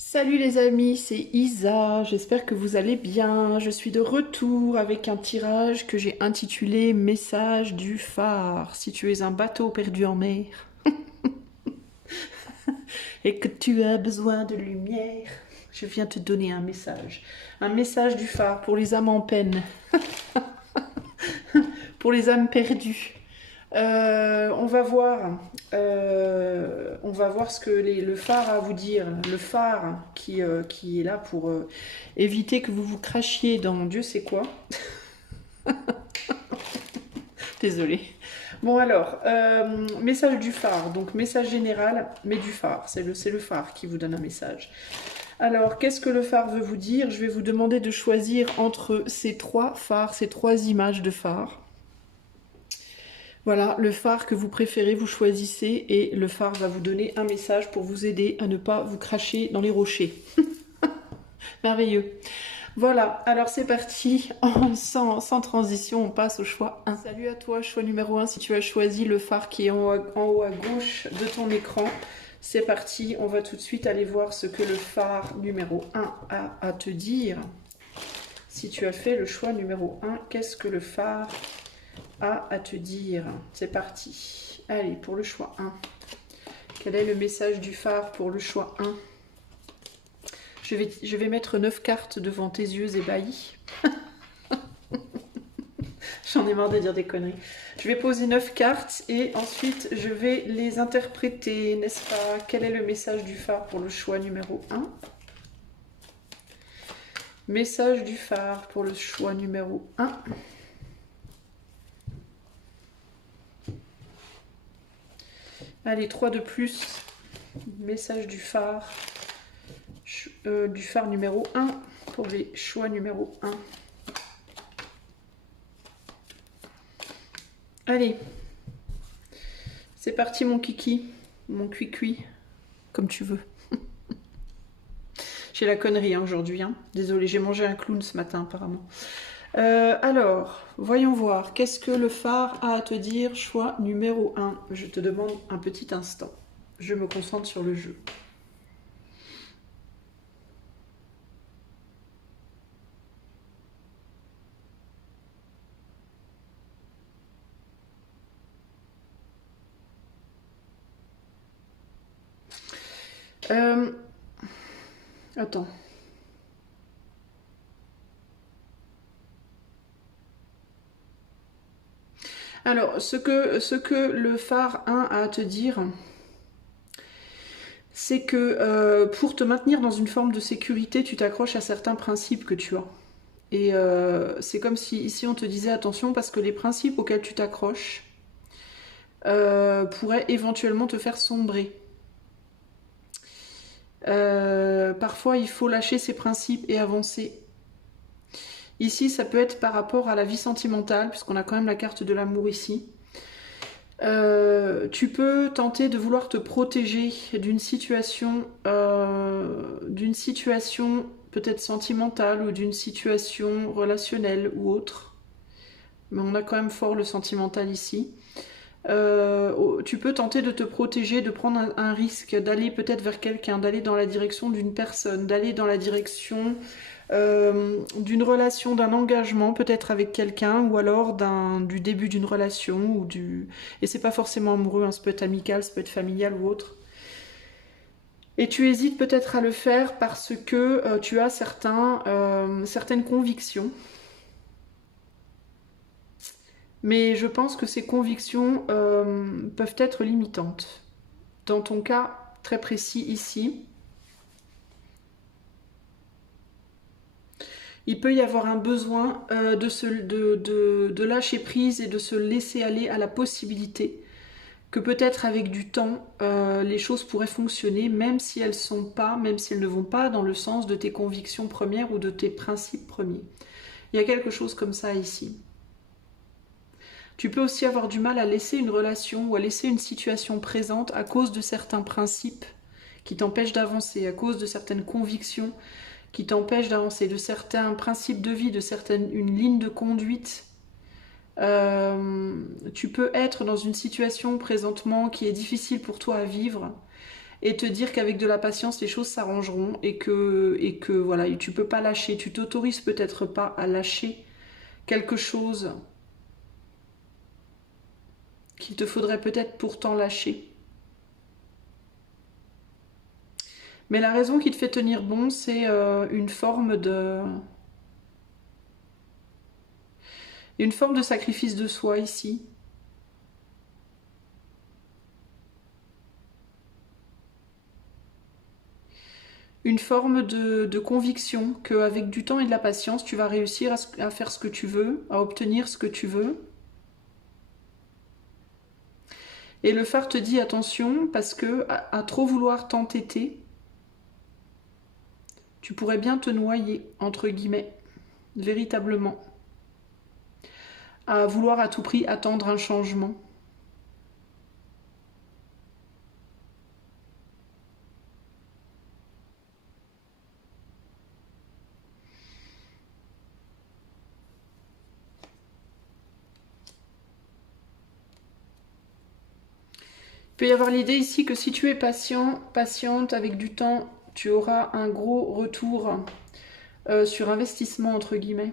Salut les amis, c'est Isa, j'espère que vous allez bien. Je suis de retour avec un tirage que j'ai intitulé Message du phare. Si tu es un bateau perdu en mer et que tu as besoin de lumière, je viens te donner un message. Un message du phare pour les âmes en peine, pour les âmes perdues. On va voir ce que le phare a à vous dire. Le phare qui est là pour éviter que vous vous crachiez dans Dieu sait quoi. Désolée. Bon alors, message du phare, donc message général, mais du phare. C'est le phare qui vous donne un message. Alors, qu'est-ce que le phare veut vous dire? Je vais vous demander de choisir entre ces trois phares, ces trois images de phare. Voilà, le phare que vous préférez, vous choisissez et le phare va vous donner un message pour vous aider à ne pas vous cracher dans les rochers. Merveilleux. Voilà, alors c'est parti, sans transition, on passe au choix 1. Salut à toi, choix numéro 1, si tu as choisi le phare qui est en haut à gauche de ton écran. C'est parti, on va tout de suite aller voir ce que le phare numéro 1 a à te dire. Si tu as fait le choix numéro 1, qu'est-ce que le phare a à te dire? C'est parti. Allez, pour le choix 1. Quel est le message du phare pour le choix 1? Je vais mettre 9 cartes devant tes yeux ébahis. J'en ai marre de dire des conneries. Je vais poser 9 cartes et ensuite je vais les interpréter, n'est-ce pas? Quel est le message du phare pour le choix numéro 1? Message du phare pour le choix numéro 1. Allez, 3 de plus. Message du phare numéro 1 pour les choix numéro 1. Allez, c'est parti mon kiki, mon cuicui, comme tu veux. J'ai la connerie hein, aujourd'hui, hein. Désolée, j'ai mangé un clown ce matin apparemment. Alors, voyons voir, qu'est-ce que le phare a à te dire, choix numéro 1. Je te demande un petit instant, je me concentre sur le jeu. Attends. Alors, ce que le phare 1 a à te dire, c'est que pour te maintenir dans une forme de sécurité, tu t'accroches à certains principes que tu as. Et c'est comme si ici on te disait attention parce que les principes auxquels tu t'accroches pourraient éventuellement te faire sombrer. Parfois il faut lâcher ses principes et avancer. Ici ça peut être par rapport à la vie sentimentale, puisqu'on a quand même la carte de l'amour ici. Tu peux tenter de vouloir te protéger d'une situation peut-être sentimentale ou d'une situation relationnelle ou autre. Mais on a quand même fort le sentimental ici. Tu peux tenter de te protéger, de prendre un risque, d'aller peut-être vers quelqu'un, d'aller dans la direction d'une personne, d'aller dans la direction d'une relation, d'un engagement peut-être avec quelqu'un, ou alors du début d'une relation, et c'est pas forcément amoureux, hein, ça peut être amical, ça peut être familial ou autre. Et tu hésites peut-être à le faire parce que tu as certaines convictions. Mais je pense que ces convictions peuvent être limitantes. Dans ton cas très précis ici, il peut y avoir un besoin de lâcher prise et de se laisser aller à la possibilité que peut-être avec du temps, les choses pourraient fonctionner, même si elles ne vont pas dans le sens de tes convictions premières ou de tes principes premiers. Il y a quelque chose comme ça ici. Tu peux aussi avoir du mal à laisser une relation ou à laisser une situation présente à cause de certains principes qui t'empêchent d'avancer, à cause de certaines convictions qui t'empêchent d'avancer, de certains principes de vie, une ligne de conduite. Tu peux être dans une situation présentement qui est difficile pour toi à vivre et te dire qu'avec de la patience, les choses s'arrangeront et que voilà, tu peux pas lâcher. Tu t'autorises peut-être pas à lâcher quelque chose qu'il te faudrait peut-être pourtant lâcher. Mais la raison qui te fait tenir bon, c'est une forme de sacrifice de soi ici. Une forme de conviction qu'avec du temps et de la patience, tu vas réussir à faire ce que tu veux, à obtenir ce que tu veux. Et le phare te dit attention, parce que à trop vouloir t'entêter, tu pourrais bien te noyer, entre guillemets, véritablement. À vouloir à tout prix attendre un changement. Il peut y avoir l'idée ici que si tu es patient, patiente, avec du temps, tu auras un gros retour sur investissement, entre guillemets.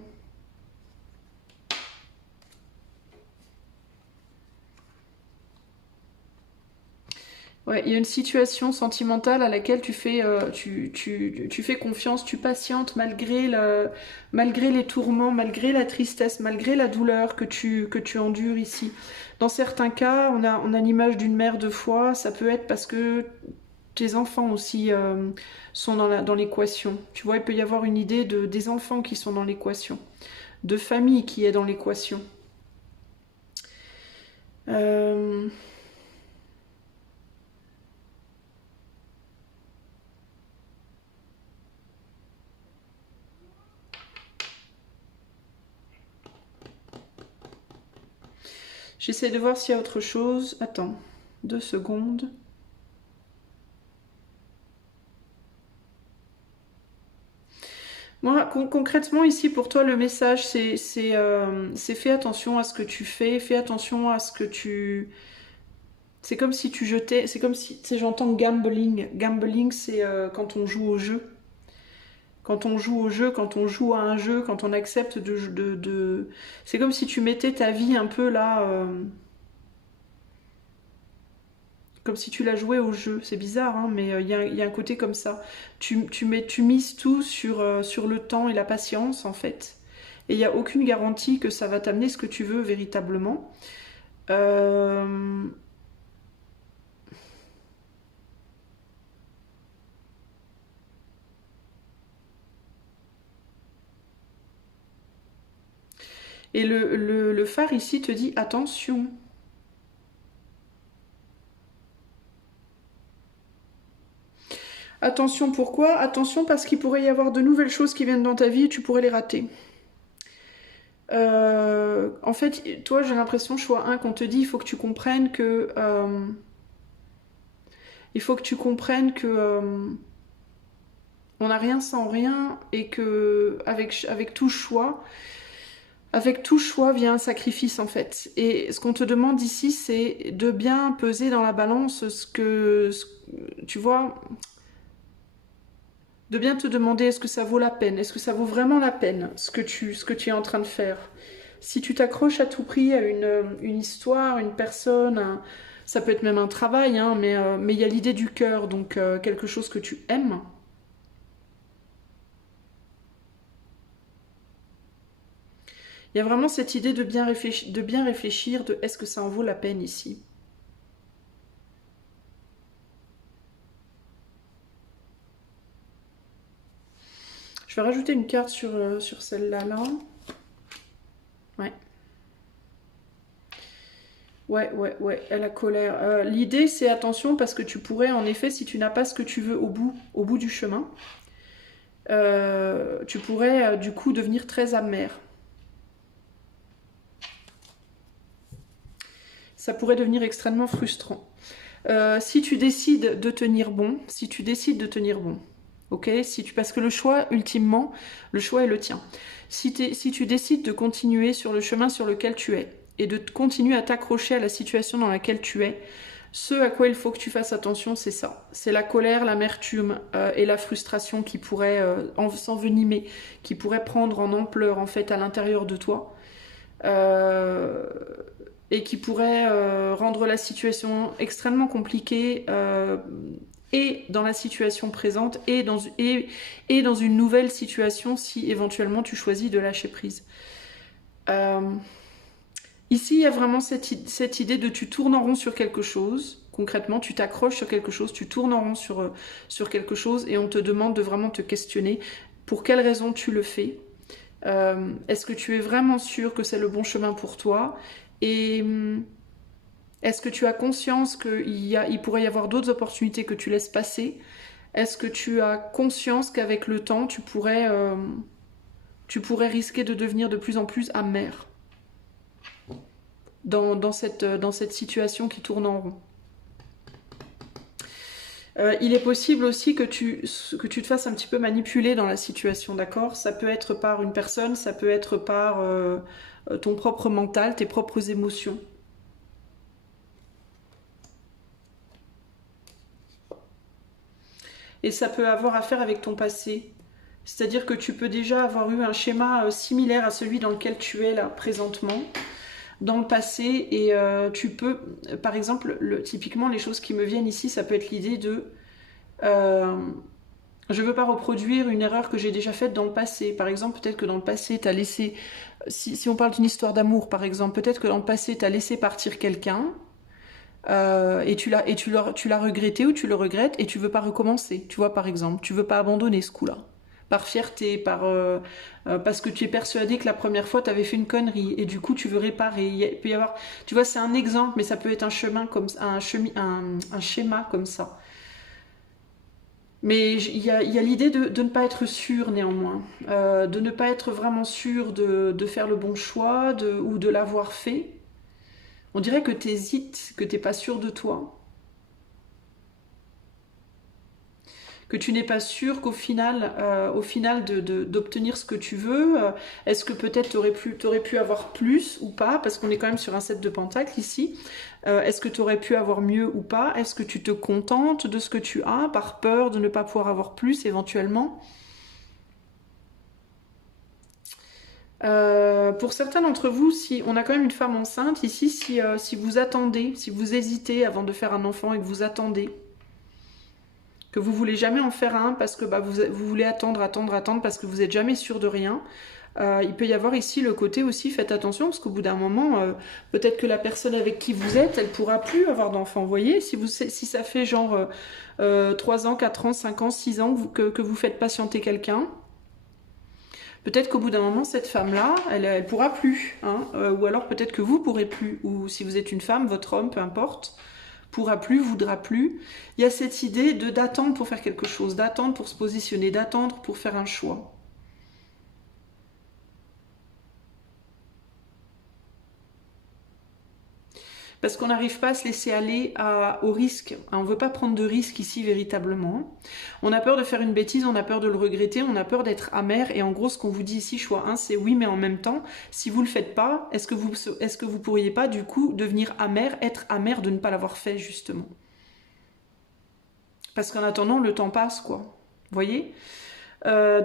Ouais, il y a une situation sentimentale à laquelle tu fais confiance, tu patientes malgré les tourments, malgré la tristesse, malgré la douleur que tu endures ici. Dans certains cas, on a l'image d'une mère de foi, ça peut être parce que tes enfants aussi sont dans l'équation. Tu vois, il peut y avoir une idée des enfants qui sont dans l'équation, de famille qui est dans l'équation. J'essaie de voir s'il y a autre chose. Attends, 2 secondes. Moi, concrètement, ici, pour toi, le message, c'est fais attention à ce que tu fais attention à ce que tu... C'est comme si tu jetais, c'est comme si, tu sais, j'entends gambling. Gambling, c'est quand on joue au jeu. Quand on joue au jeu, quand on joue à un jeu, quand on accepte de... C'est comme si tu mettais ta vie un peu là... comme si tu la jouais au jeu. C'est bizarre, hein, mais il y a un côté comme ça. Tu mises tout sur le temps et la patience, en fait. Et il n'y a aucune garantie que ça va t'amener ce que tu veux véritablement. Et le phare ici te dit attention. Attention pourquoi? Attention parce qu'il pourrait y avoir de nouvelles choses qui viennent dans ta vie et tu pourrais les rater. En fait, toi j'ai l'impression, choix 1, qu'on te dit il faut que tu comprennes que... il faut que tu comprennes que... on n'a rien sans rien et que avec tout choix... Avec tout choix vient un sacrifice en fait. Et ce qu'on te demande ici, c'est de bien peser dans la balance tu vois, de bien te demander est-ce que ça vaut la peine, est-ce que ça vaut vraiment la peine ce que tu es en train de faire. Si tu t'accroches à tout prix à une histoire, une personne, ça peut être même un travail, hein, mais il y a l'idée du cœur, donc quelque chose que tu aimes. Il y a vraiment cette idée de bien réfléchir de est-ce que ça en vaut la peine ici. Je vais rajouter une carte sur celle-là. Là. Ouais. Ouais, elle a colère. L'idée, c'est attention parce que tu pourrais, en effet, si tu n'as pas ce que tu veux au bout du chemin, tu pourrais du coup devenir très amer. Ça pourrait devenir extrêmement frustrant. Si tu décides de tenir bon, ok, parce que le choix, ultimement, le choix est le tien. Si tu décides de continuer sur le chemin sur lequel tu es et de continuer à t'accrocher à la situation dans laquelle tu es, Ce à quoi il faut que tu fasses attention, c'est ça. C'est la colère, l'amertume et la frustration qui pourraient s'envenimer, qui pourraient prendre en ampleur en fait à l'intérieur de toi. Et qui pourraient rendre la situation extrêmement compliquée et dans la situation présente et dans une nouvelle situation si éventuellement tu choisis de lâcher prise. Ici, il y a vraiment cette idée de tu tournes en rond sur quelque chose. Concrètement, tu t'accroches sur quelque chose, tu tournes en rond sur quelque chose et on te demande de vraiment te questionner pour quelle raison tu le fais. Est-ce que tu es vraiment sûr que c'est le bon chemin pour toi? Et est-ce que tu as conscience qu'il pourrait y avoir d'autres opportunités que tu laisses passer? Est-ce que tu as conscience qu'avec le temps, tu pourrais risquer de devenir de plus en plus amer dans cette situation qui tourne en rond? Il est possible aussi que tu te fasses un petit peu manipuler dans la situation, d'accord? Ça peut être par une personne, ça peut être par ton propre mental, tes propres émotions. Et ça peut avoir à faire avec ton passé. C'est-à-dire que tu peux déjà avoir eu un schéma similaire à celui dans lequel tu es là présentement, dans le passé, et tu peux, par exemple, typiquement les choses qui me viennent ici, ça peut être l'idée de je veux pas reproduire une erreur que j'ai déjà faite dans le passé. Par exemple, peut-être que dans le passé, tu as laissé, si on parle d'une histoire d'amour par exemple, peut-être que dans le passé, tu as laissé partir quelqu'un, et tu l'as regretté ou tu le regrettes et tu veux pas recommencer. Tu vois, par exemple, tu veux pas abandonner ce coup-là. Par fierté, parce que tu es persuadé que la première fois tu avais fait une connerie et du coup tu veux réparer. Il peut y avoir, tu vois, c'est un exemple, mais ça peut être un schéma comme ça. Mais il y a l'idée de ne pas être sûr néanmoins, de ne pas être vraiment sûr de faire le bon choix ou de l'avoir fait. On dirait que tu hésites, que tu n'es pas sûr de toi, que tu n'es pas sûr qu'au final, d'obtenir ce que tu veux. Est-ce que peut-être tu aurais pu avoir plus ou pas, parce qu'on est quand même sur un 7 de pentacles ici. Est-ce que tu aurais pu avoir mieux ou pas? Est-ce que tu te contentes de ce que tu as par peur de ne pas pouvoir avoir plus éventuellement? Pour certains d'entre vous, si on a quand même une femme enceinte ici, si vous attendez, si vous hésitez avant de faire un enfant et que vous attendez, que vous voulez jamais en faire un parce que vous voulez attendre parce que vous n'êtes jamais sûr de rien, il peut y avoir ici le côté aussi, faites attention parce qu'au bout d'un moment, peut-être que la personne avec qui vous êtes, elle pourra plus avoir d'enfant. Vous voyez, si ça fait genre 3 ans, 4 ans, 5 ans, 6 ans que vous faites patienter quelqu'un, peut-être qu'au bout d'un moment, cette femme-là, elle pourra plus. Hein, ou alors peut-être que vous pourrez plus. Ou si vous êtes une femme, votre homme, peu importe, pourra plus, voudra plus. Il y a cette idée d'attendre pour faire quelque chose, d'attendre pour se positionner, d'attendre pour faire un choix. Parce qu'on n'arrive pas à se laisser aller au risque. On ne veut pas prendre de risque ici véritablement. On a peur de faire une bêtise, on a peur de le regretter, on a peur d'être amer. Et en gros, ce qu'on vous dit ici, choix 1, c'est oui, mais en même temps, si vous ne le faites pas, est-ce que vous pourriez pas du coup devenir amer, être amer de ne pas l'avoir fait justement? Parce qu'en attendant, le temps passe, quoi. Vous voyez?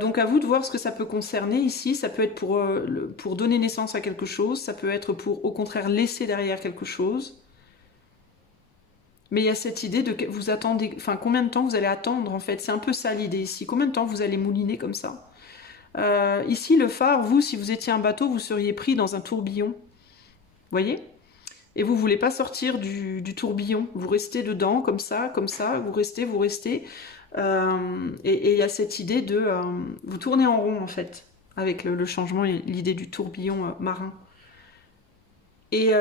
Donc à vous de voir ce que ça peut concerner ici. Ça peut être pour donner naissance à quelque chose, ça peut être pour au contraire laisser derrière quelque chose. Mais il y a cette idée de que vous attendez, enfin combien de temps vous allez attendre en fait. C'est un peu ça l'idée ici. Combien de temps vous allez mouliner comme ça? Ici le phare, vous, si vous étiez un bateau, vous seriez pris dans un tourbillon. Vous voyez? Et vous voulez pas sortir du tourbillon. Vous restez dedans comme ça, vous restez. Et il y a cette idée de vous tournez en rond en fait avec le changement et l'idée du tourbillon marin. Et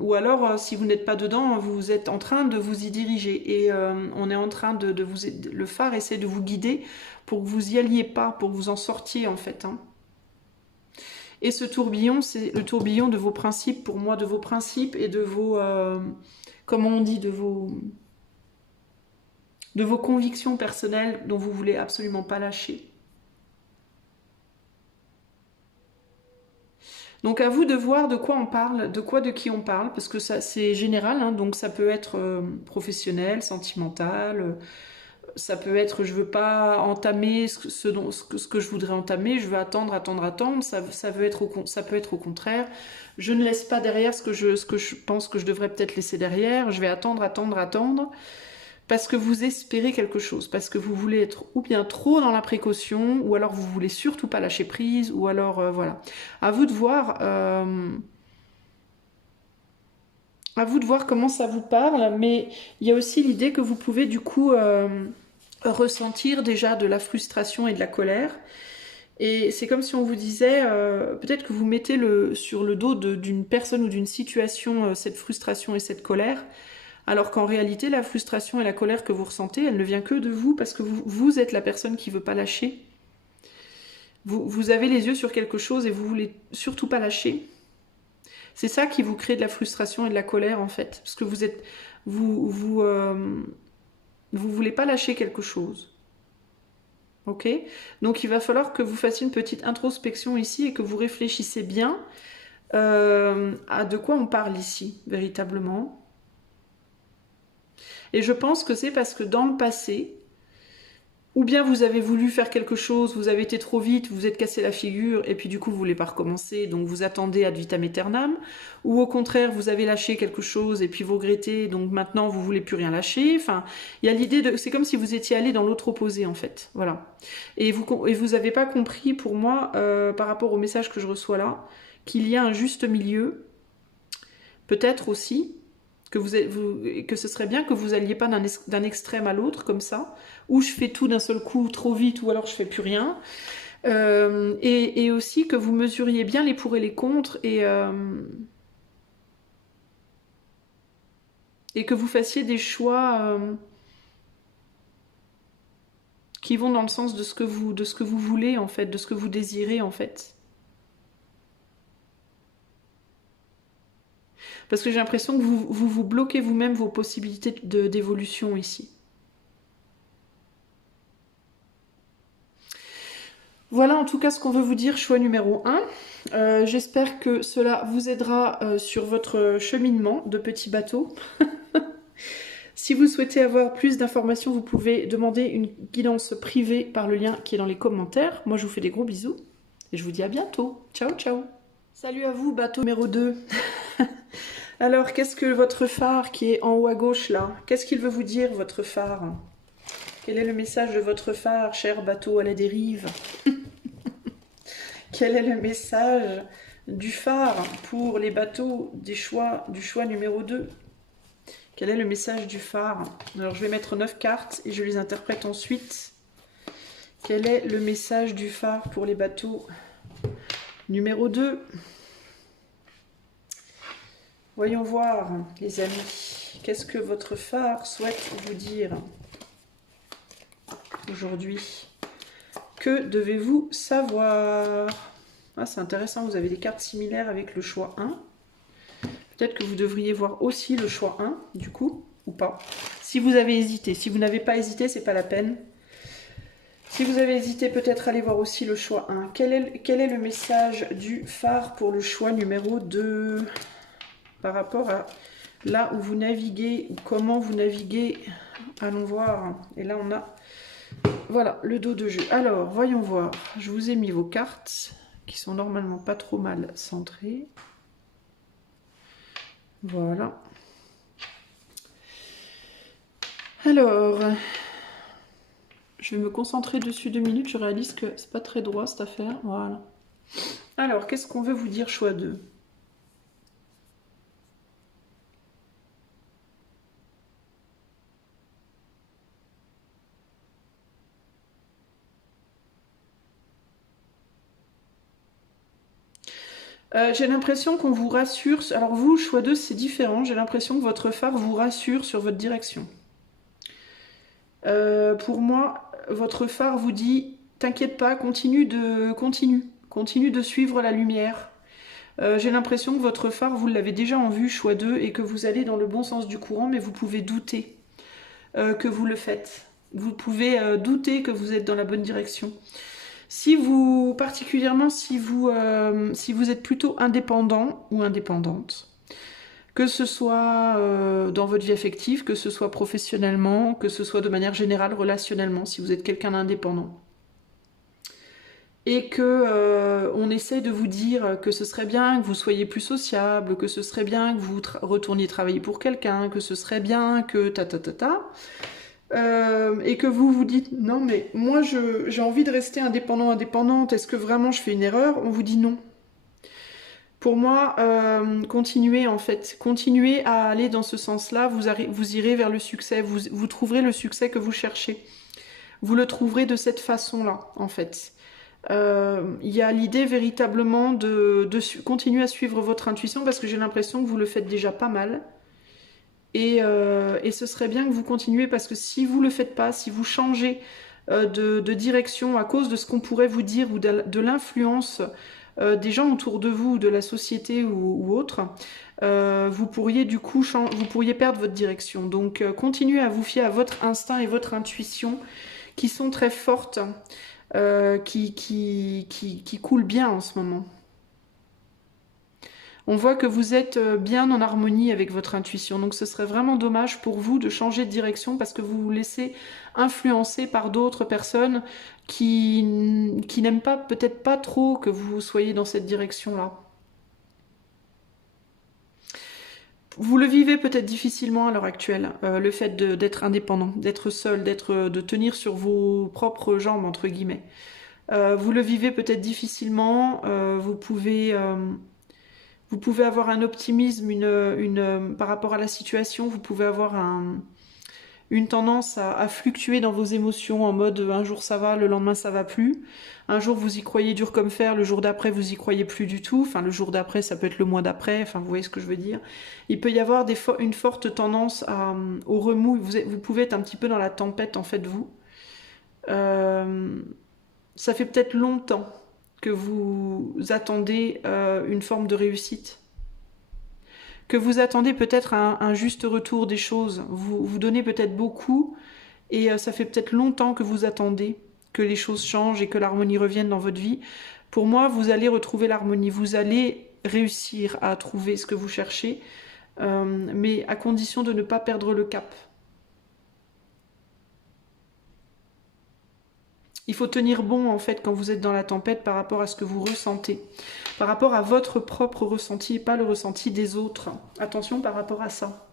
ou alors si vous n'êtes pas dedans, vous êtes en train de vous y diriger et on est en train de vous, le phare essaie de vous guider pour que vous y alliez pas, pour que vous en sortiez en fait. Hein. Et ce tourbillon, c'est le tourbillon de vos principes, pour moi, de vos principes et de vos, comment on dit, de vos convictions personnelles dont vous voulez absolument pas lâcher. Donc à vous de voir de quoi on parle, de qui on parle, parce que ça c'est général, hein, donc ça peut être professionnel, sentimental, ça peut être je veux pas entamer ce que je voudrais entamer, je veux attendre, attendre, attendre, ça peut être au contraire, je ne laisse pas derrière ce que je pense que je devrais peut-être laisser derrière, je vais attendre, attendre, attendre, parce que vous espérez quelque chose, parce que vous voulez être ou bien trop dans la précaution, ou alors vous voulez surtout pas lâcher prise, ou alors voilà. À vous de voir. À vous de voir comment ça vous parle, mais il y a aussi l'idée que vous pouvez du coup ressentir déjà de la frustration et de la colère. Et c'est comme si on vous disait, peut-être que vous mettez sur le dos d'une personne ou d'une situation cette frustration et cette colère, alors qu'en réalité, la frustration et la colère que vous ressentez, elle ne vient que de vous, parce que vous êtes la personne qui ne veut pas lâcher. Vous avez les yeux sur quelque chose et vous voulez surtout pas lâcher. C'est ça qui vous crée de la frustration et de la colère, en fait. Parce que vous voulez pas lâcher quelque chose. Ok? Donc il va falloir que vous fassiez une petite introspection ici et que vous réfléchissiez bien à de quoi on parle ici, véritablement. Et je pense que c'est parce que dans le passé, ou bien vous avez voulu faire quelque chose, vous avez été trop vite, vous vous êtes cassé la figure, et puis du coup vous voulez pas recommencer, donc vous attendez ad vitam aeternam, ou au contraire vous avez lâché quelque chose et puis vous regrettez, donc maintenant vous voulez plus rien lâcher. Enfin, il y a l'idée de, c'est comme si vous étiez allé dans l'autre opposé en fait, voilà. Et vous avez pas compris pour moi par rapport au message que je reçois là, qu'il y a un juste milieu, peut-être aussi. Que ce serait bien que vous alliez pas d'un extrême à l'autre comme ça, ou je fais tout d'un seul coup trop vite, ou alors je fais plus rien. Et aussi que vous mesuriez bien les pour et les contre, et que vous fassiez des choix qui vont dans le sens de ce que vous voulez en fait, de ce que vous désirez en fait. Parce que j'ai l'impression que vous bloquez vous-même vos possibilités d'évolution ici. Voilà en tout cas ce qu'on veut vous dire, choix numéro 1. J'espère que cela vous aidera sur votre cheminement de petit bateau. Si vous souhaitez avoir plus d'informations, vous pouvez demander une guidance privée par le lien qui est dans les commentaires. Moi je vous fais des gros bisous et je vous dis à bientôt. Ciao ciao. Salut à vous, bateau numéro 2. Alors, qu'est-ce que votre phare qui est en haut à gauche là, qu'est-ce qu'il veut vous dire, votre phare? Quel est le message de votre phare, cher bateau à la dérive? Quel est le message du phare pour les bateaux du choix numéro 2? Quel est le message du phare? Alors, je vais mettre 9 cartes et je les interprète ensuite. Quel est le message du phare pour les bateaux numéro 2? Voyons voir, les amis, qu'est-ce que votre phare souhaite vous dire aujourd'hui? Que devez-vous savoir? Ah, c'est intéressant, vous avez des cartes similaires avec le choix 1. Peut-être que vous devriez voir aussi le choix 1, du coup, ou pas. Si vous avez hésité, si vous n'avez pas hésité, c'est pas la peine. Si vous avez hésité, peut-être allez voir aussi le choix 1. Quel est le message du phare pour le choix numéro 2 ? Par rapport à là où vous naviguez, ou comment vous naviguez, allons voir. Et là, on a, voilà, le dos de jeu. Alors, voyons voir. Je vous ai mis vos cartes, qui sont normalement pas trop mal centrées. Voilà. Alors, je vais me concentrer dessus 2 minutes. Je réalise que c'est pas très droit, cette affaire. Voilà. Alors, qu'est-ce qu'on veut vous dire, choix 2 ? J'ai l'impression qu'on vous rassure. Alors vous, choix 2, c'est différent. J'ai l'impression que votre phare vous rassure sur votre direction. Pour moi, votre phare vous dit, t'inquiète pas, continue de suivre la lumière. J'ai l'impression que votre phare, vous l'avez déjà en vue, choix 2, et que vous allez dans le bon sens du courant, mais vous pouvez douter que vous le faites. Vous pouvez douter que vous êtes dans la bonne direction. Si vous, particulièrement si vous êtes plutôt indépendant ou indépendante, que ce soit dans votre vie affective, que ce soit professionnellement, que ce soit de manière générale relationnellement, si vous êtes quelqu'un d'indépendant, et que on essaie de vous dire que ce serait bien que vous soyez plus sociable, que ce serait bien que vous retourniez travailler pour quelqu'un, que ce serait bien que et que vous vous dites non mais moi j'ai envie de rester indépendante, est-ce que vraiment je fais une erreur? On vous dit non. Pour moi, continuez en fait, continuez à aller dans ce sens-là, vous irez vers le succès, vous trouverez le succès que vous cherchez. Vous le trouverez de cette façon-là, en fait. Il y a l'idée véritablement de continuer à suivre votre intuition parce que j'ai l'impression que vous le faites déjà pas mal. Et ce serait bien que vous continuez parce que si vous le faites pas, si vous changez de direction à cause de ce qu'on pourrait vous dire ou de l'influence des gens autour de vous, de la société ou autre, vous pourriez du coup vous pourriez perdre votre direction. Donc continuez à vous fier à votre instinct et votre intuition qui sont très fortes, qui coulent bien en ce moment. On voit que vous êtes bien en harmonie avec votre intuition. Donc ce serait vraiment dommage pour vous de changer de direction parce que vous vous laissez influencer par d'autres personnes qui n'aiment pas, peut-être pas trop que vous soyez dans cette direction-là. Vous le vivez peut-être difficilement à l'heure actuelle, le fait d'être indépendant, d'être seul, de tenir sur vos propres jambes, entre guillemets. Vous le vivez peut-être difficilement, vous pouvez avoir un optimisme par rapport à la situation, vous pouvez avoir une tendance à fluctuer dans vos émotions en mode un jour ça va, le lendemain ça va plus. Un jour vous y croyez dur comme fer, le jour d'après vous y croyez plus du tout. Enfin le jour d'après ça peut être le mois d'après, enfin vous voyez ce que je veux dire. Il peut y avoir une forte tendance au remous, vous pouvez être un petit peu dans la tempête en fait vous. Ça fait peut-être longtemps que vous attendez une forme de réussite, que vous attendez peut-être un juste retour des choses. Vous donnez peut-être beaucoup et ça fait peut-être longtemps que vous attendez que les choses changent et que l'harmonie revienne dans votre vie. Pour moi, vous allez retrouver l'harmonie, vous allez réussir à trouver ce que vous cherchez, mais à condition de ne pas perdre le cap. Il faut tenir bon en fait quand vous êtes dans la tempête par rapport à ce que vous ressentez, par rapport à votre propre ressenti et pas le ressenti des autres. Attention par rapport à ça.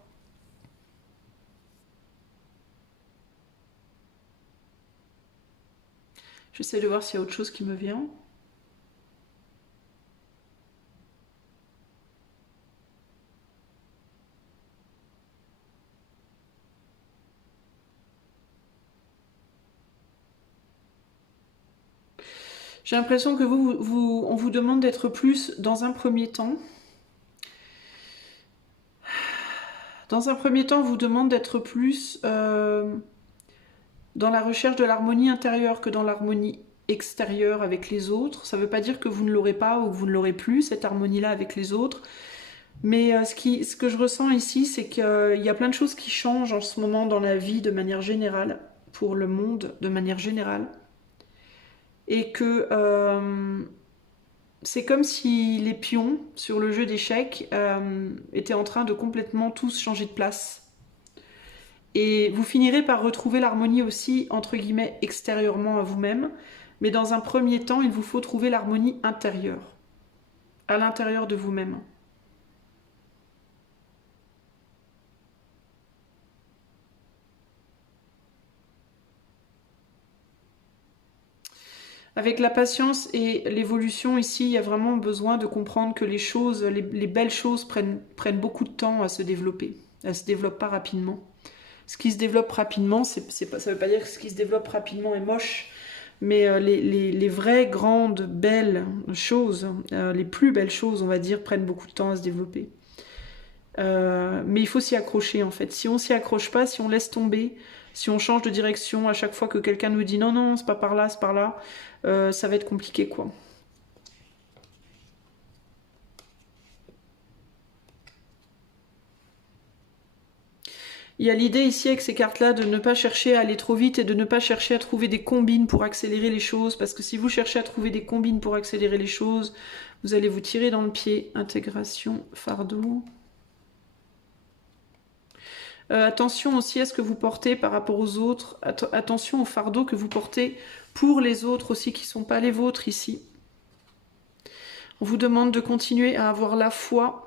J'essaie de voir s'il y a autre chose qui me vient. J'ai l'impression que on vous demande d'être plus dans un premier temps. Dans un premier temps, on vous demande d'être plus dans la recherche de l'harmonie intérieure que dans l'harmonie extérieure avec les autres. Ça ne veut pas dire que vous ne l'aurez pas ou que vous ne l'aurez plus, cette harmonie-là avec les autres. Mais ce que je ressens ici, c'est qu'il y a plein de choses qui changent en ce moment dans la vie de manière générale, pour le monde de manière générale. Et que c'est comme si les pions sur le jeu d'échecs étaient en train de complètement tous changer de place. Et vous finirez par retrouver l'harmonie aussi, entre guillemets, extérieurement à vous-même. Mais dans un premier temps, il vous faut trouver l'harmonie intérieure, à l'intérieur de vous-même. Avec la patience et l'évolution ici, il y a vraiment besoin de comprendre que les choses, les belles choses prennent beaucoup de temps à se développer. Elles ne se développent pas rapidement. Ce qui se développe rapidement, ça ne veut pas dire que ce qui se développe rapidement est moche, mais les vraies, grandes, belles choses, les plus belles choses, on va dire, prennent beaucoup de temps à se développer. Mais il faut s'y accrocher en fait. Si on s'y accroche pas, si on laisse tomber, si on change de direction à chaque fois que quelqu'un nous dit non, non, c'est pas par là, c'est par là, ça va être compliqué quoi. Il y a l'idée ici avec ces cartes-là de ne pas chercher à aller trop vite et de ne pas chercher à trouver des combines pour accélérer les choses. Parce que si vous cherchez à trouver des combines pour accélérer les choses, vous allez vous tirer dans le pied. Intégration, fardeau. Attention aussi à ce que vous portez par rapport aux autres. Attention au fardeau que vous portez pour les autres aussi qui ne sont pas les vôtres ici. On vous demande de continuer à avoir la foi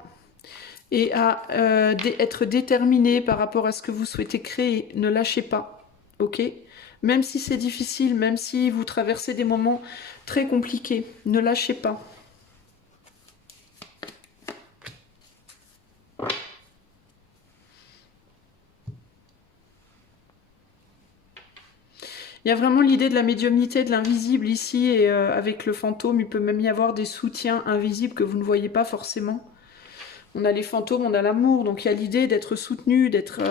et à être déterminé par rapport à ce que vous souhaitez créer. Ne lâchez pas, ok? Même si c'est difficile, même si vous traversez des moments très compliqués, ne lâchez pas. Il y a vraiment l'idée de la médiumnité, de l'invisible ici, et avec le fantôme, il peut même y avoir des soutiens invisibles que vous ne voyez pas forcément. On a les fantômes, on a l'amour, donc il y a l'idée d'être soutenu, d'être...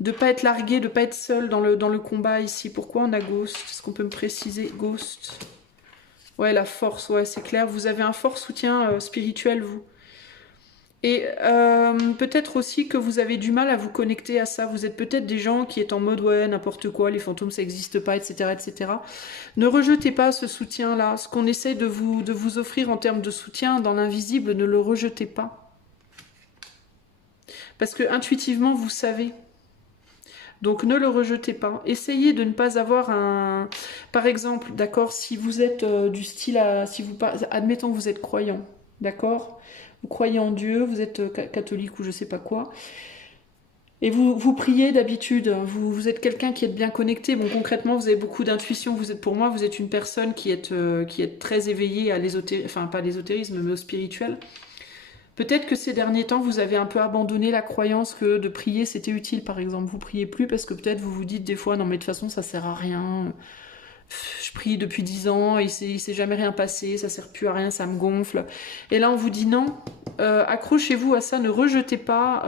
de ne pas être largué, de ne pas être seul dans le combat ici. Pourquoi on a Ghost? Est-ce qu'on peut me préciser? Ghost. Ouais, la force, ouais, c'est clair. Vous avez un fort soutien spirituel, vous. Et peut-être aussi que vous avez du mal à vous connecter à ça. Vous êtes peut-être des gens qui est en mode ouais, n'importe quoi, les fantômes ça n'existe pas, etc., etc. Ne rejetez pas ce soutien-là. Ce qu'on essaie de vous offrir en termes de soutien dans l'invisible, ne le rejetez pas. Parce que intuitivement, vous savez. Donc ne le rejetez pas. Essayez de ne pas avoir un... Par exemple, d'accord, si vous êtes du style à... Si vous... Admettons que vous êtes croyant, d'accord ? Vous croyez en Dieu, vous êtes catholique ou je sais pas quoi, et vous priez d'habitude, vous êtes quelqu'un qui est bien connecté, bon concrètement vous avez beaucoup d'intuition, pour moi vous êtes une personne qui est très éveillée à l'ésotérisme, enfin pas à l'ésotérisme mais au spirituel. Peut-être que ces derniers temps vous avez un peu abandonné la croyance que de prier c'était utile par exemple, vous priez plus parce que peut-être vous vous dites des fois non mais de toute façon ça sert à rien. Je prie depuis 10 ans, il s'est jamais rien passé, ça sert plus à rien, ça me gonfle. Et là, on vous dit non, accrochez-vous à ça, ne rejetez pas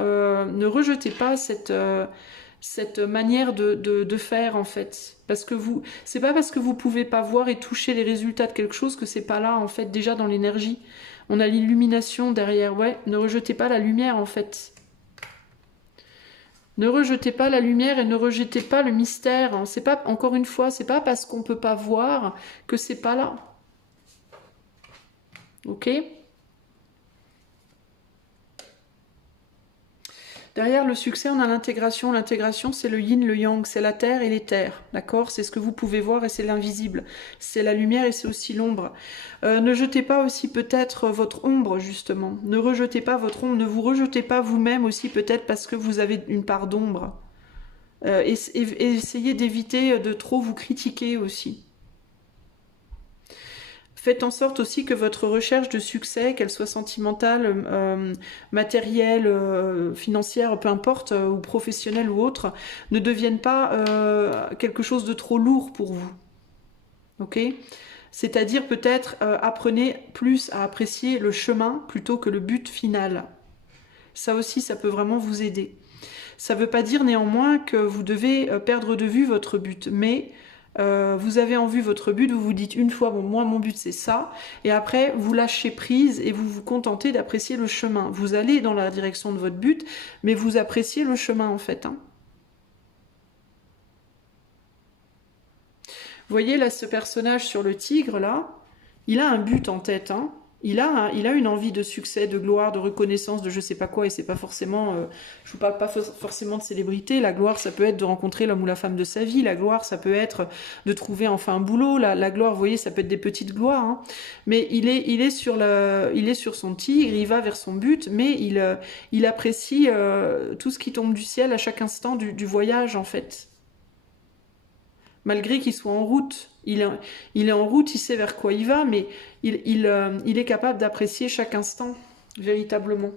cette manière de faire, en fait. Parce que c'est pas parce que vous pouvez pas voir et toucher les résultats de quelque chose que c'est pas là, en fait, déjà dans l'énergie. On a l'illumination derrière, ouais, ne rejetez pas la lumière, en fait. Ne rejetez pas la lumière et ne rejetez pas le mystère. C'est pas, encore une fois, c'est pas parce qu'on peut pas voir que c'est pas là. Ok ? Derrière le succès, on a l'intégration. L'intégration, c'est le yin, le yang, c'est la terre et les terres. D'accord ? C'est ce que vous pouvez voir et c'est l'invisible. C'est la lumière et c'est aussi l'ombre. Ne jetez pas aussi peut-être votre ombre, justement. Ne rejetez pas votre ombre. Ne vous rejetez pas vous-même aussi peut-être parce que vous avez une part d'ombre. Essayez d'éviter de trop vous critiquer aussi. Faites en sorte aussi que votre recherche de succès, qu'elle soit sentimentale, matérielle, financière, peu importe, ou professionnelle ou autre, ne devienne pas quelque chose de trop lourd pour vous. Ok ? C'est-à-dire peut-être apprenez plus à apprécier le chemin plutôt que le but final. Ça aussi, ça peut vraiment vous aider. Ça ne veut pas dire néanmoins que vous devez perdre de vue votre but, mais vous avez en vue votre but, vous vous dites une fois, bon, moi mon but c'est ça, et après vous lâchez prise et vous vous contentez d'apprécier le chemin. Vous allez dans la direction de votre but, mais vous appréciez le chemin en fait. Hein. Vous voyez là ce personnage sur le tigre là, il a un but en tête, hein. Il a une envie de succès, de gloire, de reconnaissance, de je sais pas quoi, et c'est pas forcément, je vous parle pas forcément de célébrité, la gloire ça peut être de rencontrer l'homme ou la femme de sa vie, la gloire ça peut être de trouver enfin un boulot, la gloire vous voyez ça peut être des petites gloires, hein. Mais il est sur son tigre, il va vers son but, mais il apprécie tout ce qui tombe du ciel à chaque instant du voyage en fait. Malgré qu'il soit en route, il est en route, il sait vers quoi il va, mais il est capable d'apprécier chaque instant, véritablement.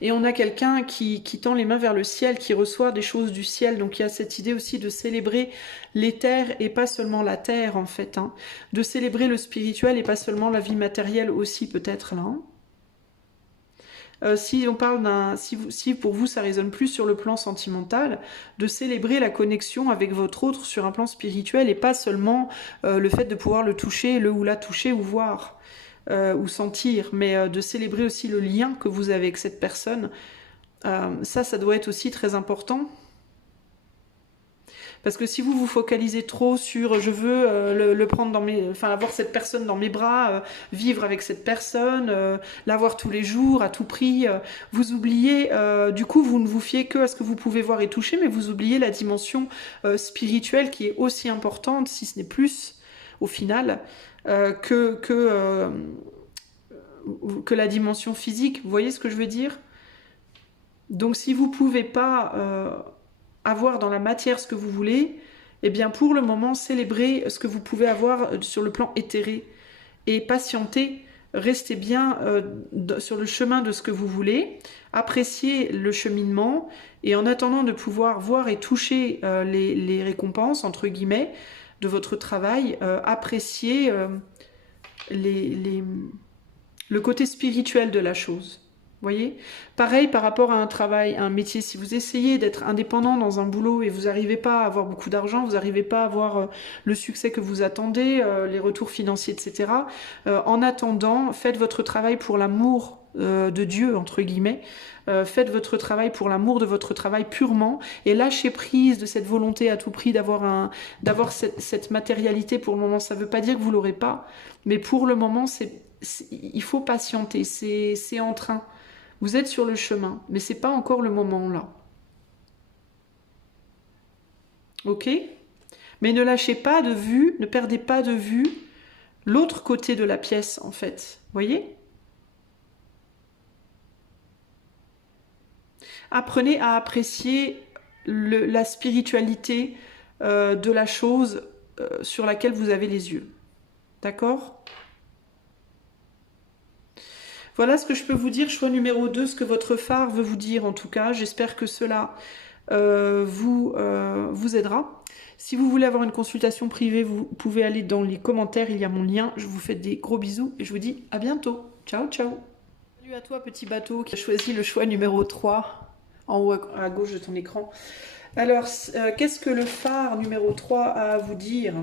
Et on a quelqu'un qui tend les mains vers le ciel, qui reçoit des choses du ciel, donc il y a cette idée aussi de célébrer l'éther et pas seulement la terre, en fait. Hein. De célébrer le spirituel et pas seulement la vie matérielle aussi, peut-être, là. Hein. Si on parle si pour vous ça résonne plus sur le plan sentimental, de célébrer la connexion avec votre autre sur un plan spirituel et pas seulement le fait de pouvoir le toucher, le ou la toucher ou voir ou sentir, mais de célébrer aussi le lien que vous avez avec cette personne Ça doit être aussi très important. Parce que si vous vous focalisez trop sur je veux le prendre dans mes, enfin avoir cette personne dans mes bras, vivre avec cette personne, l'avoir tous les jours à tout prix, vous oubliez, du coup vous ne vous fiez que à ce que vous pouvez voir et toucher, mais vous oubliez la dimension spirituelle qui est aussi importante, si ce n'est plus au final, que la dimension physique. Vous voyez ce que je veux dire? Donc si vous pouvez pas avoir dans la matière ce que vous voulez, eh bien pour le moment célébrez ce que vous pouvez avoir sur le plan éthéré et patientez, restez bien sur le chemin de ce que vous voulez, appréciez le cheminement et en attendant de pouvoir voir et toucher les récompenses entre guillemets de votre travail, appréciez le côté spirituel de la chose. Voyez, pareil par rapport à un travail, à un métier, si vous essayez d'être indépendant dans un boulot et vous n'arrivez pas à avoir beaucoup d'argent, vous n'arrivez pas à avoir le succès que vous attendez, les retours financiers, etc. En attendant, faites votre travail pour l'amour de Dieu, entre guillemets. Faites votre travail pour l'amour de votre travail purement et lâchez prise de cette volonté à tout prix d'avoir cette matérialité pour le moment. Ça ne veut pas dire que vous ne l'aurez pas, mais pour le moment, il faut patienter, c'est en train. Vous êtes sur le chemin, mais c'est pas encore le moment là. Ok? Mais ne lâchez pas de vue, ne perdez pas de vue l'autre côté de la pièce en fait. Voyez? Apprenez à apprécier la spiritualité de la chose sur laquelle vous avez les yeux. D'accord? Voilà ce que je peux vous dire, choix numéro 2, ce que votre phare veut vous dire en tout cas. J'espère que cela vous aidera. Si vous voulez avoir une consultation privée, vous pouvez aller dans les commentaires, il y a mon lien. Je vous fais des gros bisous et je vous dis à bientôt. Ciao, ciao. Salut à toi petit bateau qui a choisi le choix numéro 3 en haut à gauche de ton écran. Alors, qu'est-ce que le phare numéro 3 a à vous dire ?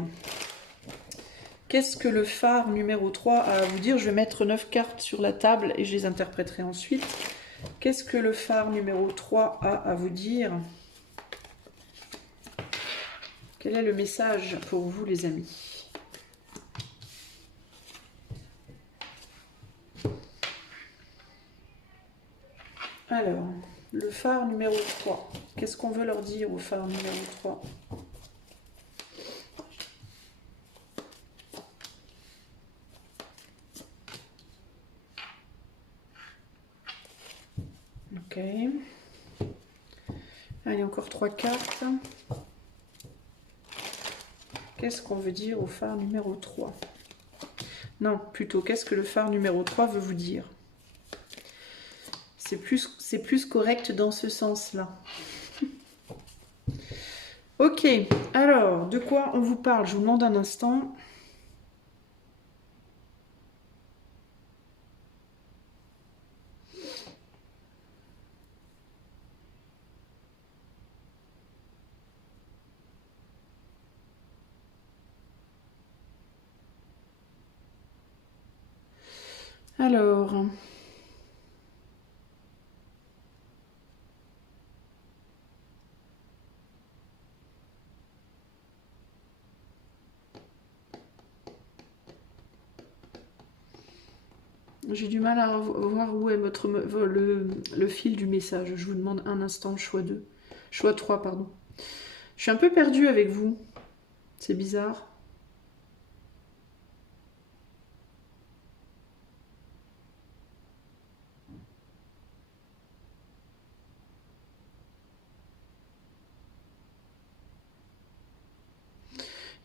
Qu'est-ce que le phare numéro 3 a à vous dire? Je vais mettre 9 cartes sur la table et je les interpréterai ensuite. Qu'est-ce que le phare numéro 3 a à vous dire? Quel est le message pour vous les amis? Alors, le phare numéro 3. Qu'est-ce qu'on veut leur dire au phare numéro 3? Ok. Allez, encore 3 cartes. Qu'est-ce qu'on veut dire au phare numéro 3? Non, plutôt, qu'est-ce que le phare numéro 3 veut vous dire? C'est plus correct dans ce sens-là. Ok, alors, de quoi on vous parle? Je vous demande un instant. Alors... J'ai du mal à voir où est le fil du message. Je vous demande un instant, choix 2. Choix 3, pardon. Je suis un peu perdue avec vous. C'est bizarre.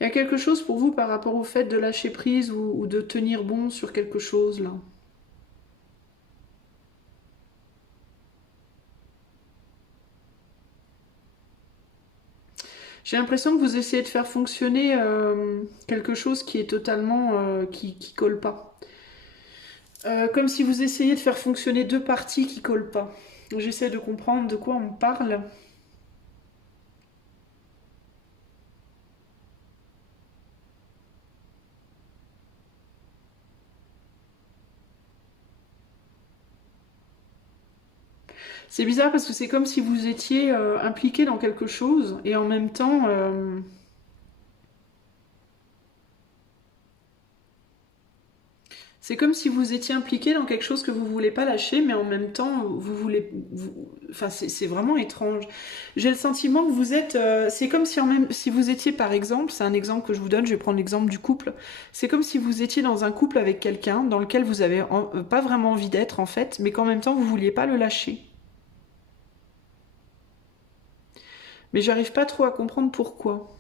Il y a quelque chose pour vous par rapport au fait de lâcher prise ou de tenir bon sur quelque chose, là. J'ai l'impression que vous essayez de faire fonctionner quelque chose qui est totalement... qui colle pas. Comme si vous essayiez de faire fonctionner deux parties qui collent pas. J'essaie de comprendre de quoi on parle. C'est bizarre parce que c'est comme si vous étiez impliqué dans quelque chose et en même temps... c'est comme si vous étiez impliqué dans quelque chose que vous voulez pas lâcher, mais en même temps, vous voulez... Enfin, c'est vraiment étrange. J'ai le sentiment que vous êtes... c'est comme si, si vous étiez, par exemple, c'est un exemple que je vous donne, je vais prendre l'exemple du couple. C'est comme si vous étiez dans un couple avec quelqu'un dans lequel vous avez pas vraiment envie d'être, en fait, mais qu'en même temps, vous vouliez pas le lâcher. Mais j'arrive pas trop à comprendre pourquoi.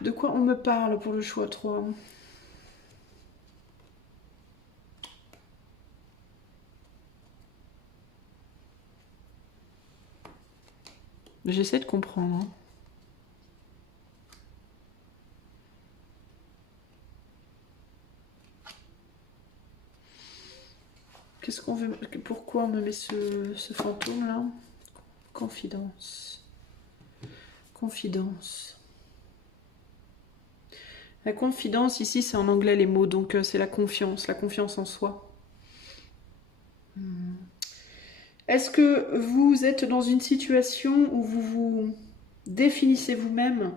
De quoi on me parle pour le choix 3? J'essaie de comprendre. Hein. Qu'est-ce qu'on veut... Pourquoi on me met ce fantôme-là? Confidence. Confidence. La confidence, ici, c'est en anglais les mots, donc c'est la confiance en soi. Est-ce que vous êtes dans une situation où vous vous définissez vous-même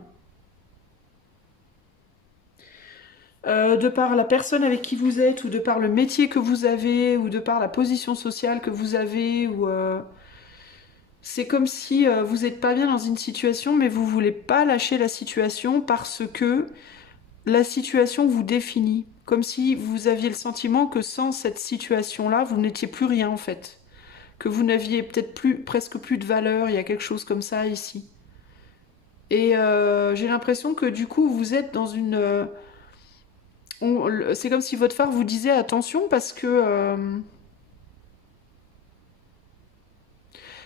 de par la personne avec qui vous êtes, ou de par le métier que vous avez, ou de par la position sociale que vous avez, ou c'est comme si vous n'êtes pas bien dans une situation, mais vous voulez pas lâcher la situation parce que la situation vous définit. Comme si vous aviez le sentiment que sans cette situation-là, vous n'étiez plus rien en fait. Que vous n'aviez peut-être presque plus de valeur, il y a quelque chose comme ça ici. Et j'ai l'impression que du coup, vous êtes dans une... c'est comme si votre phare vous disait attention parce que...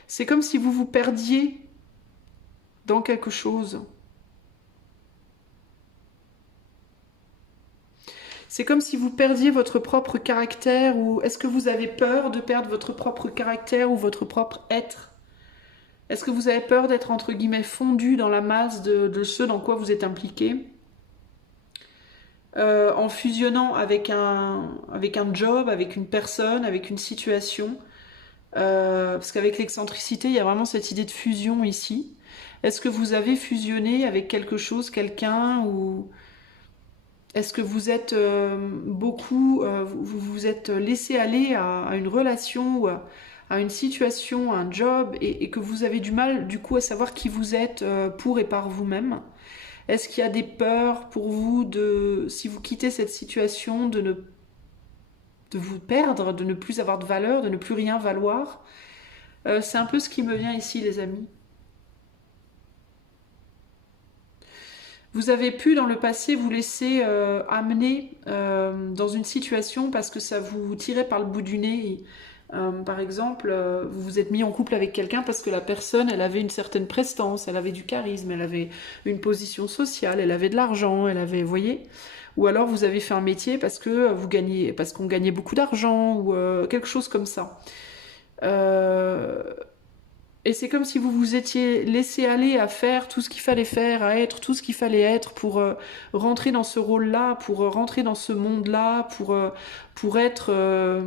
c'est comme si vous vous perdiez dans quelque chose. C'est comme si vous perdiez votre propre caractère, ou est-ce que vous avez peur de perdre votre propre caractère ou votre propre être? Est-ce que vous avez peur d'être entre guillemets fondu dans la masse de ce dans quoi vous êtes impliqué en fusionnant avec un job, avec une personne, avec une situation parce qu'avec l'excentricité, il y a vraiment cette idée de fusion ici. Est-ce que vous avez fusionné avec quelque chose, quelqu'un, ou est-ce que vous êtes beaucoup, vous vous êtes laissé aller à une relation ou à une situation, à un job, et que vous avez du mal du coup à savoir qui vous êtes pour et par vous-même? Est-ce qu'il y a des peurs pour vous de, si vous quittez cette situation, de vous perdre, de ne plus avoir de valeur, de ne plus rien valoir? C'est un peu ce qui me vient ici, les amis. Vous avez pu dans le passé vous laisser amener dans une situation parce que ça vous tirait par le bout du nez. Par exemple, vous vous êtes mis en couple avec quelqu'un parce que la personne, elle avait une certaine prestance, elle avait du charisme, elle avait une position sociale, elle avait de l'argent, elle avait, vous voyez. Ou alors vous avez fait un métier parce que vous gagnez, parce qu'on gagnait beaucoup d'argent ou quelque chose comme ça. Euh, et c'est comme si vous vous étiez laissé aller à faire tout ce qu'il fallait faire, à être tout ce qu'il fallait être pour rentrer dans ce rôle-là, pour rentrer dans ce monde-là, pour être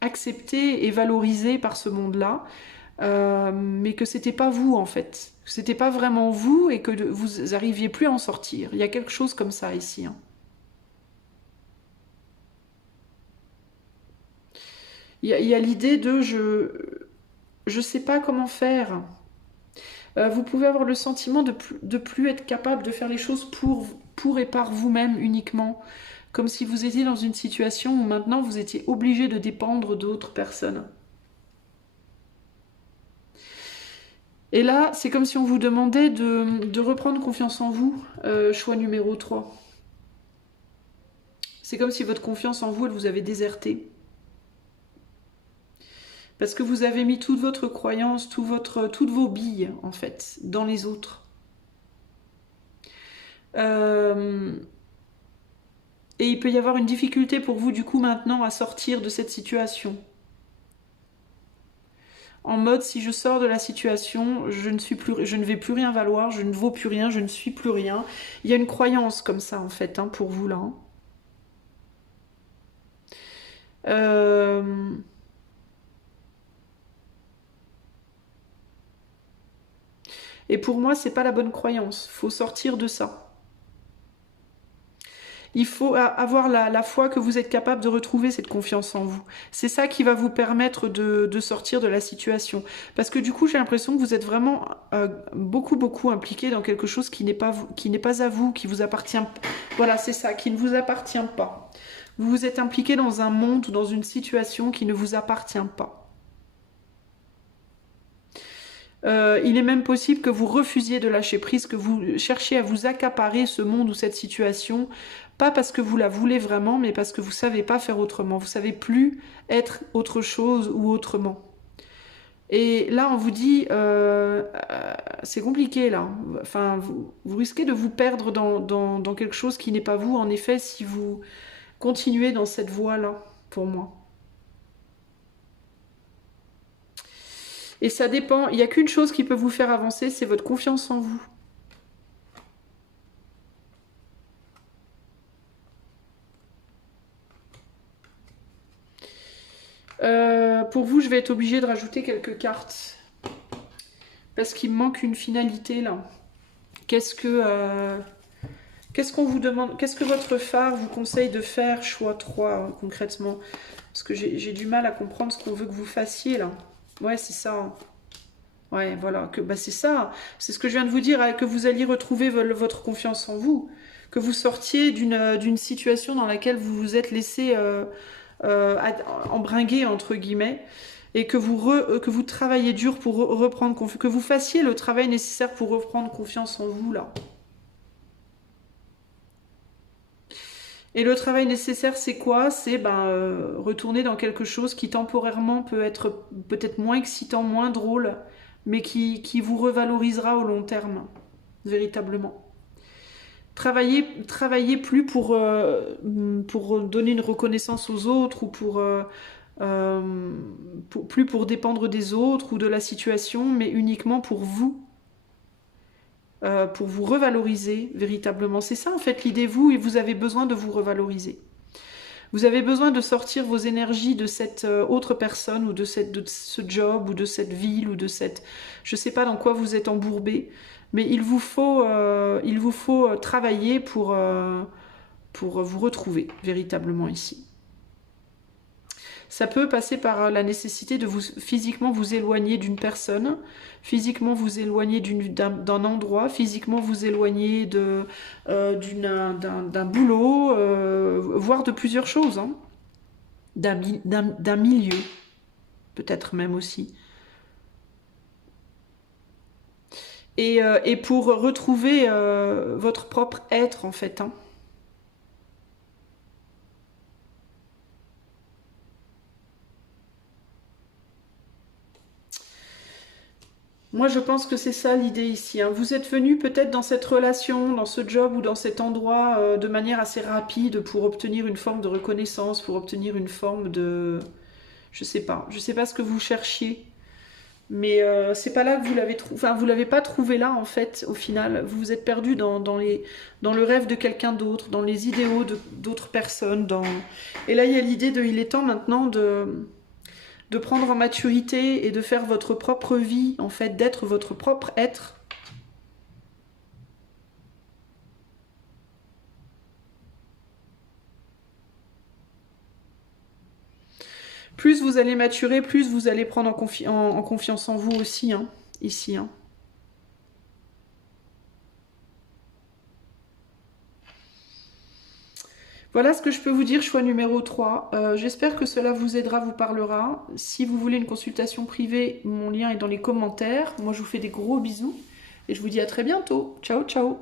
accepté et valorisé par ce monde-là. Mais que c'était pas vous en fait. Que c'était pas vraiment vous et que vous arriviez plus à en sortir. Il y a quelque chose comme ça ici. Hein. Il y a l'idée de je sais pas comment faire. Vous pouvez avoir le sentiment de plus être capable de faire les choses pour et par vous-même uniquement. Comme si vous étiez dans une situation où maintenant vous étiez obligé de dépendre d'autres personnes. Et là, c'est comme si on vous demandait de reprendre confiance en vous, choix numéro 3. C'est comme si votre confiance en vous, elle vous avait déserté. Parce que vous avez mis toute votre croyance, toutes vos billes, en fait, dans les autres. Et il peut y avoir une difficulté pour vous, du coup, maintenant, à sortir de cette situation. En mode, si je sors de la situation, je ne vais plus rien valoir, je ne vaux plus rien, je ne suis plus rien. Il y a une croyance comme ça, en fait, hein, pour vous, là. Hein. Et pour moi, c'est pas la bonne croyance. Faut sortir de ça. Il faut avoir la foi que vous êtes capable de retrouver cette confiance en vous. C'est ça qui va vous permettre de sortir de la situation. Parce que du coup, j'ai l'impression que vous êtes vraiment beaucoup impliqué dans quelque chose qui n'est pas à vous, qui vous appartient. Voilà, c'est ça, qui ne vous appartient pas. Vous vous êtes impliqué dans un monde ou dans une situation qui ne vous appartient pas. Il est même possible que vous refusiez de lâcher prise, que vous cherchiez à vous accaparer ce monde ou cette situation, pas parce que vous la voulez vraiment, mais parce que vous ne savez pas faire autrement. Vous ne savez plus être autre chose ou autrement. Et là, on vous dit, c'est compliqué là. Enfin, vous risquez de vous perdre dans quelque chose qui n'est pas vous, en effet, si vous continuez dans cette voie-là, pour moi. Et ça dépend, il n'y a qu'une chose qui peut vous faire avancer, c'est votre confiance en vous. Pour vous, je vais être obligée de rajouter quelques cartes. Parce qu'il me manque une finalité là. Qu'est-ce qu'on vous demande, qu'est-ce que votre phare vous conseille de faire, choix 3 hein, concrètement? Parce que j'ai du mal à comprendre ce qu'on veut que vous fassiez là. Ouais, c'est ça. Ouais, voilà, c'est ça. C'est ce que je viens de vous dire, que vous alliez retrouver votre confiance en vous. Que vous sortiez d'une situation dans laquelle vous vous êtes laissé embringuer, entre guillemets, et que vous travaillez dur pour reprendre confiance, que vous fassiez le travail nécessaire pour reprendre confiance en vous, là. Et le travail nécessaire, c'est quoi? C'est retourner dans quelque chose qui temporairement peut être peut-être moins excitant, moins drôle, mais qui vous revalorisera au long terme, véritablement. Travaillez plus pour donner une reconnaissance aux autres ou plus pour dépendre des autres ou de la situation, mais uniquement pour vous revaloriser véritablement. C'est ça en fait l'idée, vous, et vous avez besoin de vous revaloriser. Vous avez besoin de sortir vos énergies de cette autre personne ou de ce job ou de cette ville ou de cette... Je ne sais pas dans quoi vous êtes embourbé, mais il vous faut travailler pour vous retrouver véritablement ici. Ça peut passer par la nécessité de physiquement vous éloigner d'une personne, physiquement vous éloigner d'un endroit, physiquement vous éloigner d'un boulot, voire de plusieurs choses, hein. D'un milieu, peut-être même aussi. Et pour retrouver votre propre être, en fait, hein. Moi, je pense que c'est ça l'idée ici, hein. Vous êtes venu peut-être dans cette relation, dans ce job ou dans cet endroit de manière assez rapide pour obtenir une forme de reconnaissance, pour obtenir une forme de... Je sais pas ce que vous cherchiez. Mais c'est pas là que vous l'avez trouvé. Enfin, vous l'avez pas trouvé là, en fait, au final. Vous vous êtes perdu dans le rêve de quelqu'un d'autre, dans les idéaux d'autres personnes. Et là, il y a l'idée il est temps maintenant de prendre en maturité et de faire votre propre vie, en fait, d'être votre propre être. Plus vous allez maturer, plus vous allez prendre en confiance en vous aussi, hein, ici. Hein. Voilà ce que je peux vous dire, choix numéro 3. J'espère que cela vous aidera, vous parlera. Si vous voulez une consultation privée, mon lien est dans les commentaires. Moi, je vous fais des gros bisous et je vous dis à très bientôt. Ciao, ciao!